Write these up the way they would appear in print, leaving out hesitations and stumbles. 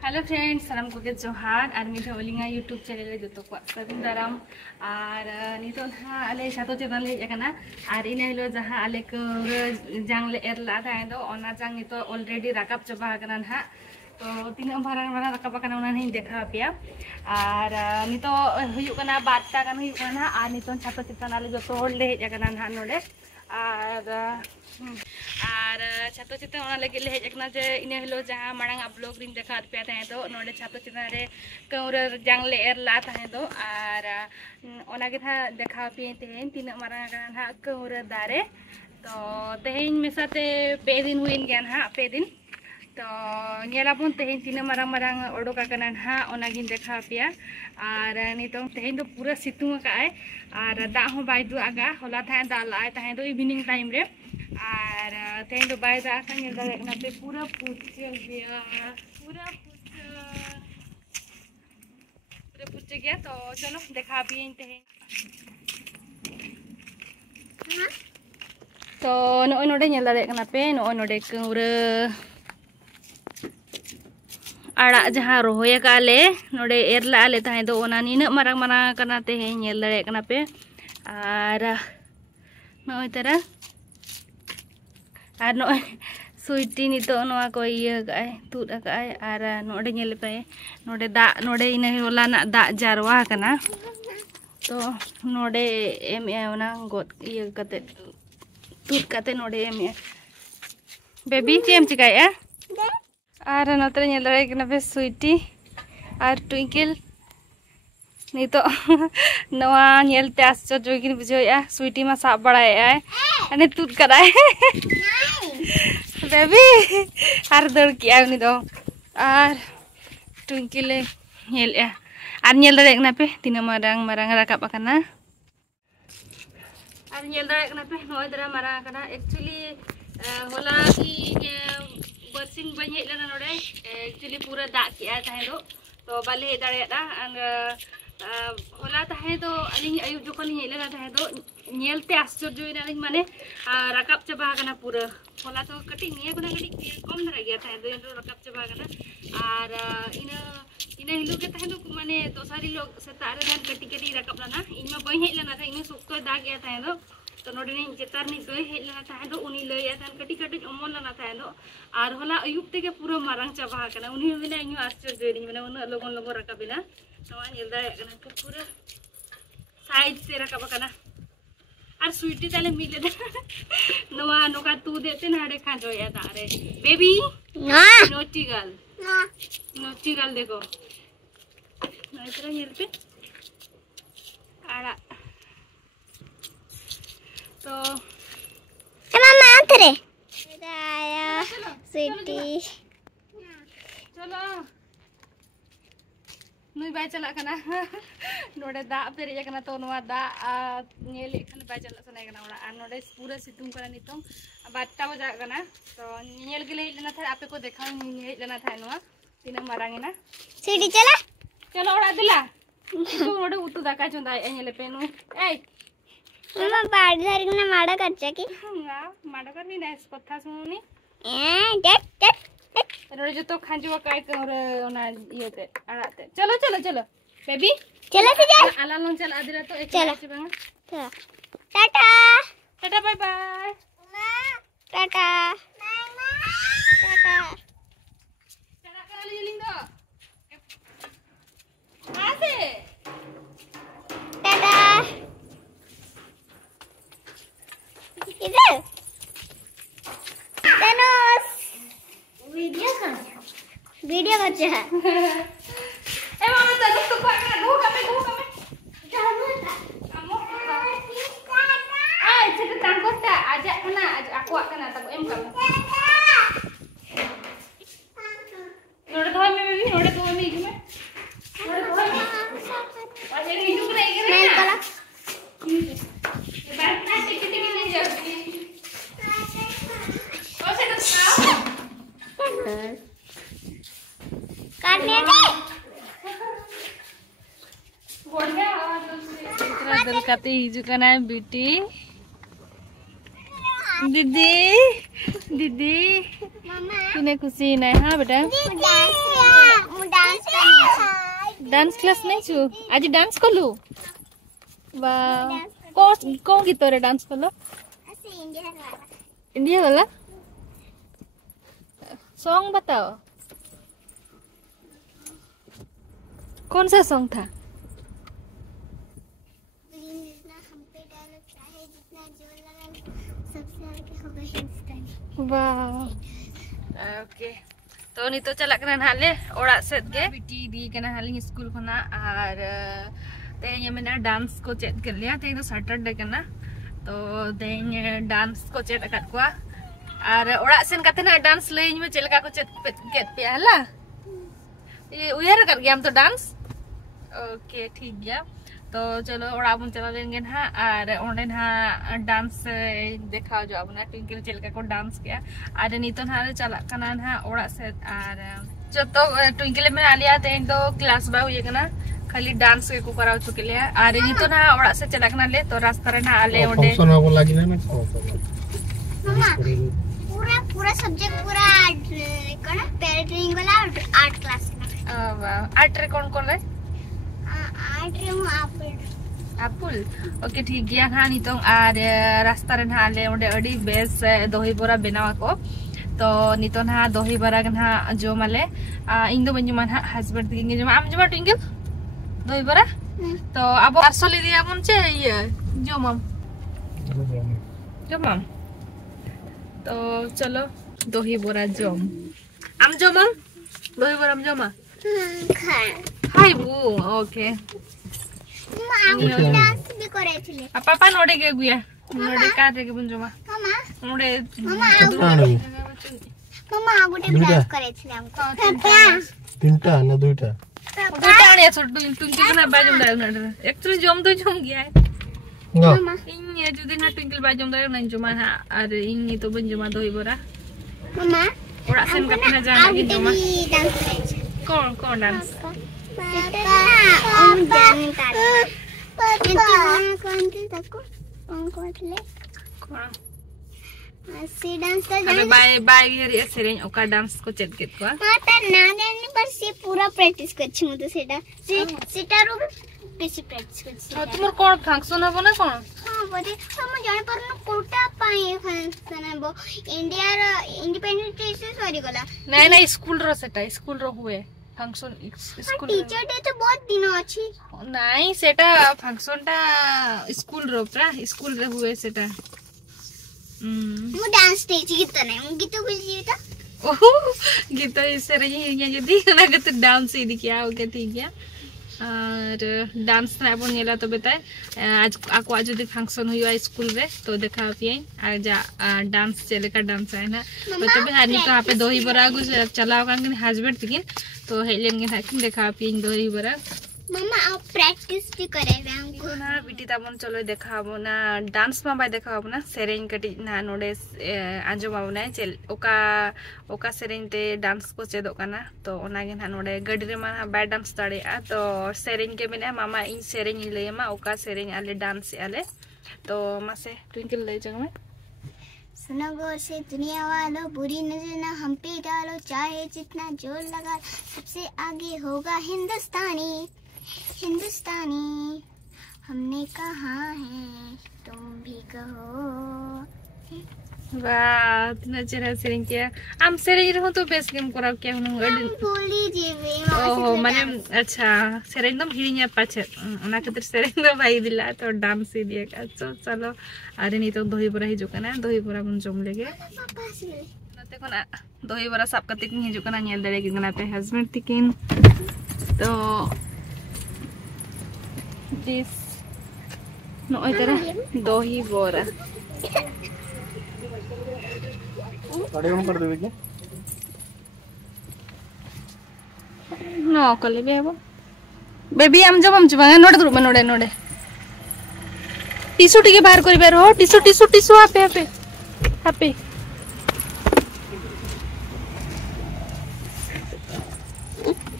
Hello friends साराम को जोहार और मिठा ओलिंगा यूट्यूब चैनल जो को सगुन दाराम और नितो ना आले सातो चेतन ले जाकना और इन हिलो जहां आले कौरा जांग ले एरला थाए दो ओना जांग नितो ऑलरेडी राकाब चबा कना ना तो तीन मारंग मारंग राकाब कना ओना नहीं देखा पिया और नितो हुयु कना बातटा कन हुयु कना और नितो सातो चेतन आले जो तोड़ ले जाकना ना नोडे और छातो चितन लगे हेजना जे इन हिलो जहाँ मांग ब्लॉग रिन देखा पे तो नोडे छातो चितन रे कौरा जांग ले एरला दो और देखा पे तेहन तीन मारंग ना कौरा दारे तो तेहन मेसाते पे दिन हुई गया ना पे दिन तो नेलाबन तेहन तीन मारंग मारंग ओडोका ना ओनागिन देखा पे और नितों तेहन तो पूरा सितुंग काए और दा हो बाय दु आगा होला थाए दा लाए ताहे दो इवनिंग टाइम रे और तेहन तो बाय दा का नेल दारे ना पे पूरा पुचल गया पूरा पुच गया तो चलो देखा भी तेहन तो नो नोडे नेल दारे ना पे नो नोडे कौरा आड़ा जहाँ रोहया काले नोडे एरला आले ताहे दो ओना नीना मारंग मारंग कना तेहन नेल दारे कना पे और नोय तरा और नो सुईटी नितो नोआ को इया गाय तुद गाय और नोडे नेल पे नोडे दा नोडे इन होला ना दा जारवा कना तो नोडे एम ओना गोद इया कते तुद कते नोडे एम बेबी चेम चिकाया और नोतरे नेल दारे कना पे सुईटी और ट्विंकल नितो नवा नेलते आश्चर्य गिन बुझोया सुईटी मा साब बड़ाया अने तुद कराय बेबी और दौड़ किया उनी दो और ट्विंकल नेलया और नेल दारे कना पे तीना मारंग मारंग राकाब कना और नेल दारे कना पे नोय दरा मारंग कना एक्चुअली होला की बरसिंग बन हेलना नोडे एक्चुअली पूरा दाग किया ताहे तो बाले हे दाड़ेदा होला ताहे तो अलिंग अयुब जोखन हेलना ताहे तो नेलते आश्चर्य ना माने राकाब चबा कना पूरा होला तो कटी निया गुना कटी कम धरा गया ताहे तो राकाब चबा कना और इन हिलो के ताहे तो माने दोसारी लोग सेतारे दान कटी कटी राकाब लना इनमा बन हेलना था इन सुक्तो दाग गया ताहे तो नोडे नि चेतार नि गय हेलना ताहे तो उनी लय तान कटी कटी अमल लना ताहे तो और होला अयुब तेगे पूरा मारंग चबा कना उनी बिना इन आश्चर्य रि माने उन लगन लगन राकाबिना नवा नेल दारे कना तो पूरा साइड से राकाब कना और स्वीटी ताले मिले नवा नोका तू देते ना हड़े खा जोया तारे बेबी ना नोटी गर्ल देखो ना इतना नेल पे आड़ा तो मामा आतरे आया स्वीटी चलो नुई बाय चला कना नोडे दा पेरे कना तो नवा दा नेल एखन बाय चला सने कना ओड़ा आ नोडे पूरा सितुंग कना नितों 12टा बजा कना तो नेल गेले हेलना था आपे को देखाओ हेलना था नवा तीना मारांगेना सीडी चला चलो ओड़ा दिला तो नोडे उतु दाका चंदा एनेले पेनु ए मम्मा बाड़ धरना माडा करचा की हां माडा करनी ना इस कथा सुनुनी टेट नोडे जो तो खांजवा काय कर ओना इयोते आड़ाते चलो चलो चलो बेबी चलो से जा आला लोन चल आदिरा तो एक चलो बांगा टाटा टाटा बाय बाय टाटा टाटा चला कर ले लिंग दो कहां से टाटा इधर तनोस वीडियो कर है ए मामा तनु तो पाके गो कमे कामो आई छे तंगोटा आजा कना aku कना तब एम कामो नोडे धोय में बेबी नोडे धोय में इमे नोडे धोय में अरे हिजु नहीं करे ना ये बात ना टिकट नहीं जाती ओ से तो काटने दे बढ़िया और दल काते हिजु कना बेटी दीदी दीदी किने खुशी नहीं हाँ बेटा डांस क्लास नहीं छु आज डांस कलु वाह कौन गीत रे डांस कलो इंडिया वाला सॉन्ग बताओ कौन सा सॉन्ग था वाह ओके तो नी तो चला करना हाले ओड़ा सेट के बिटी दी करना हाले स्कूल खना और तेज मैंने डांस को चेक कर लिया तेज तो सैटरडे करना तो तेज डांस को चेक कर को और ओड़ा सेन काते ना डांस ले में चलका को चेक के पे हला ये उयर कर गया हम तो डांस ओके ठीक गया तो चलो ओड़ा बन चला लेंगे ना और ओंडे ना डांस देखा जो अब ना ट्विंकल चलका को डांस किया और नी तो ना चला कना ना ओड़ा से और जो तो ट्विंकल में आलिया तेज तो क्लास बा हुई कना खाली डांस के को कराव चुके लिया और नी तो ना ओड़ा से चला कना ले तो रास्ता रे ना आले ओंडे फंक्शन हो लागी ना मम्मा पूरा पूरा सब्जेक्ट पूरा कना पेरेंटिंग वाला आर्ट क्लास में वाह आर्ट रे कौन रे आपुल ओके ठीक गया ना नी तो और रास्ता रे ना आले ओंडे अडी बेस दही बोरा बनावा को तो नी तो ना दही बोरा ना जो माले इन दो बंजु माना हस्बैंड दिगे जो आम जमा ट्विंकल दही बोरा तो अब पार्सल दिया मन चे ये जो मम तो चलो दही बोरा जम आम जो मम दही बोरा आम जमा हाय बू ओके डांस भी करे थिले पापा नोडे के गुया नोडे का रे के बुंजमा मम्मा नोडे मम्मा आगुटे डांस करे थिले हमको तीनटा ना दुईटा दुईटा आने छोटू ट्विंकल ना बाजम दाय ना एक्चुअली जम तो जम गया है मम्मा इन ये जुदी ना ट्विंकल बाजम दाय ना जमा ना अरे इन तो बंजमा दही बोरा मम्मा ओड़ा सेन का ना जाना के जमा डांस करे कौन डांस हम जानता सी डांस का अबे बाय ये सेरेन ओका डांस को चेक केत को माता ना जाने पर से पूरा प्रैक्टिस करछि मु तो सेटा रो बेसी प्रैक्टिस करछि तुमर कोन फंक्शन हबो ना कोन हां बोले हम जाने पर न कोटा पाए फंक्शन हबो इंडिया रो इंडिपेंडेंस डे से सॉरी गला नहीं स्कूल रो सेटा स्कूल रो हुए फंक्शन स्कूल टीचर डे तो बहुत दिन अछि नहीं सेटा फंक्शन टा स्कूल रो प्रा स्कूल रे हुए सेटा मु डांस स्टेज गीत नहीं मु गीत बोल जीता ओहो गीत इसे रे ये यदि ना के तो डांस ही दिया ओके ठीक है और डांस ना अपन नेला तो बताए आज आको आज यदि फंक्शन हुआ स्कूल रे तो देखा पिए आ जा डांस चले का डांस है ना तो तबे हानि तो यहाँ पे दही बरा गु चलाओ कान हस्बैंड तिकिन तो हेलेंगे थाकिन देखा पिए दही बरा मम्मा आप प्रैक्टिस भी करेबे हमको ना बिटी ताबन चलो देखाबो ना डांस मा बाय देखाबो ना सेरेन कटी ना नोडे आंजो माबो ना चल ओका सेरेन ते डांस को चेदो काना तो ओनागे ना नोडे गडी रे मा बाय डांस ताड़े आ तो सेरेन के मेने मामा इन सेरेन ले मा ओका सेरेन आले डांस आले तो मासे ट्विंकल ले जग में सुनो गौर से दुनिया वालों बुरी नजर ना हम पे डालो चाहे जितना जोर लगा सबसे आगे होगा हिंदुस्तानी हमने कहा है तुम भी कहो वाह इतना चेहरा सेरेन किया आम सेरेन रहो तो बेस गेम कराओ क्या हूं बोली जेबे ओहो माने अच्छा सेरेन दम हिरिया पाछे ओना खातिर सेरेन दो भाई दिला तो डांस ही दिया अच्छा चलो अरे नहीं तो दही बरा हिजु कना दही बरा बन जम लेगे नते कोना दही बरा सब कते किन हिजु कना नेल दरे कि कना पे हस्बैंड तिकिन तो दिस नोय तेरा दही बरा गाड़ी ऑन कर देबे क्या नो कले बेबो बेबी हम जब हम चबा नोड दुर में नोडे टिश्यू टिके बाहर करि बेर हो टिश्यू आपे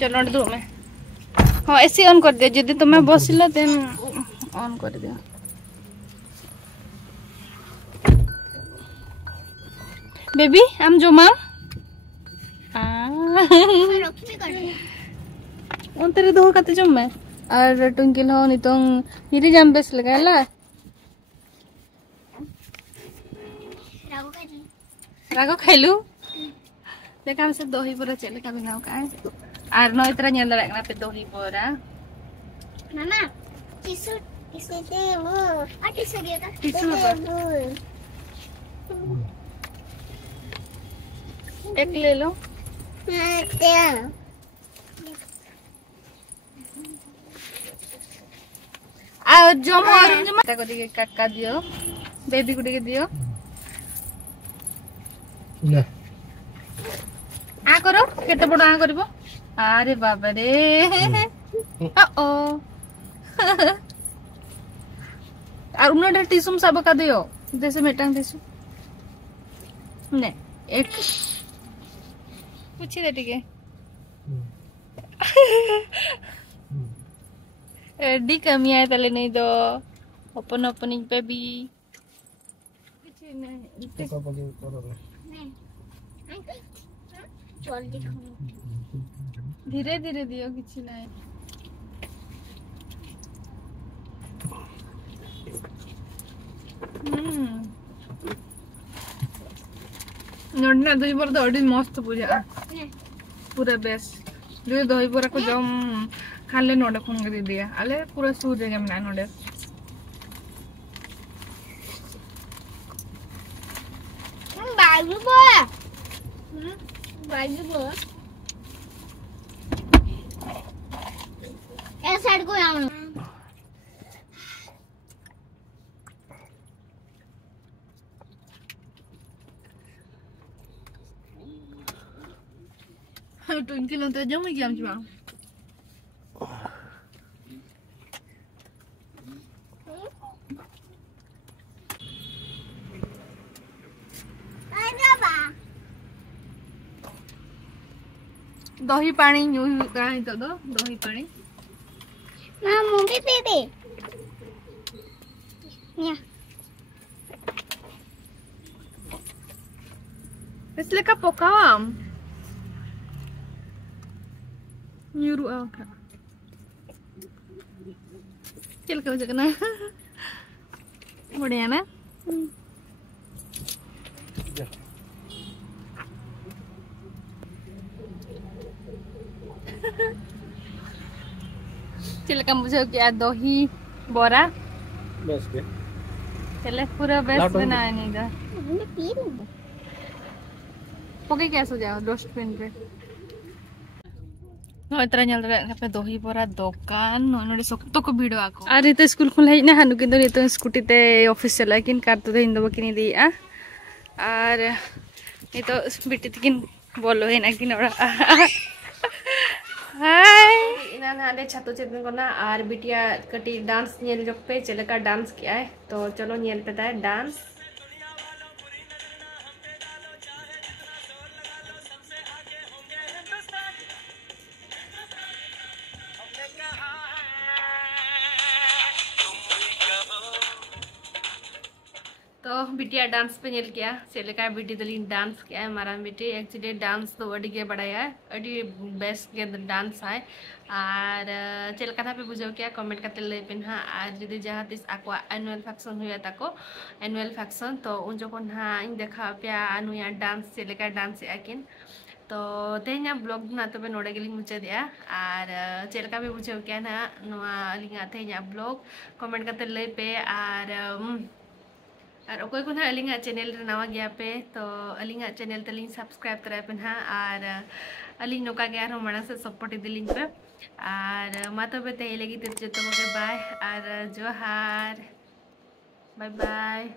चल नोड दुर में हां एसी ऑन कर दे जदी तुम्हें बसिला देन ऑन कर दियो बेबी हम जो मां उनते रे दो कते जम में और टुंकिल हो नितों हिरी जाम बेस लगाला रागो खाइलु देखा से दही बरा चले का बनाओ का और नय तरह नेल दड़ा पे दही बरा मामा टिशू टिशू दे वो टिशू दे का टिशू एक ले लो और जम और जम को दिके काका दियो बेबी को दिके दियो ना आ करो केते बड़ आ करबो अरे बाबा रे ओ और उन्होंने टिशू सब का दियो जैसे मेटांग टिशू ने एक पूछी दे टिके एडी कमी आए तले नहीं दो अपन अपन पे भी धीरे धीरे दियो किसी नहीं नोडना दही बरा तो अड़ी मस्त पूजा पूरा बेस्ट जो दही बरा को जम खाले नोडे फोन कर दिया अले पूरा सूर जगह में नोडे बाजू बोला बाजू बोला ऐसा साइड को यहाँ ट्विंकल होता है जम में क्या हम दही पानी यूं कहीं तो दो दही पानी ना मुंबई पे या इसलिए का पोकाम nyuruh aku cil kau jangan boleh na cil kamu bujuk ya dohi bora बस के चले पूरा बेस्ट बनाया नहीं था हमने पी लूं ओके कैसे हो जाओ डस्टबिन पे no इतना nyal dara पे दोही बरा दुकान नोडे सख्त को भिड़ो आको अरे तो स्कूल खुल हेना हानु किन तो स्कूटी ते ऑफिस चला किन कार तो इन दो किन दी आ और ये तो बिटी किन बोलो हेना किन ओरा हाय इना नाले छातो चेतन कोना और बिटिया कटी डांस नेल जक पे चले का डांस किया है तो चलो नेल पे है डांस तो बिटिया डांस पे नेल किया चलेका बिटी दलिन डांस किया है हमारा बिटी एक्चुअली डांस तो अड़ी के बढ़ाया है अड़ी बेस्ट के डांस है और चलका था पे बुझो क्या कमेंट करते ले पिन हाँ आज यदि जहाँ दिस आको एनुअल फंक्शन हुआ ताको एनुअल फंक्शन तो उन जो कौन हाँ इन देखा पे अनु यहाँ डांस चलेका डांस आकिन तो तेना ब्लॉग ना तो पे नोड़े के लिए मुझे दिया और चलका पे बुझो क्या ना नुआ लिंगा तेना ब्लॉग कमेंट करते ले पे और कोई को ना अलिंगा चैनल नवा गया पे तो अलिंगा चैनल तलिंग सब्सक्राइब तरा पे ना और अलिंग नोका गया रो मना से सपोर्ट दिलिंग पे और मातो पे ते लगी तो बाय और जोहार बाय बाय।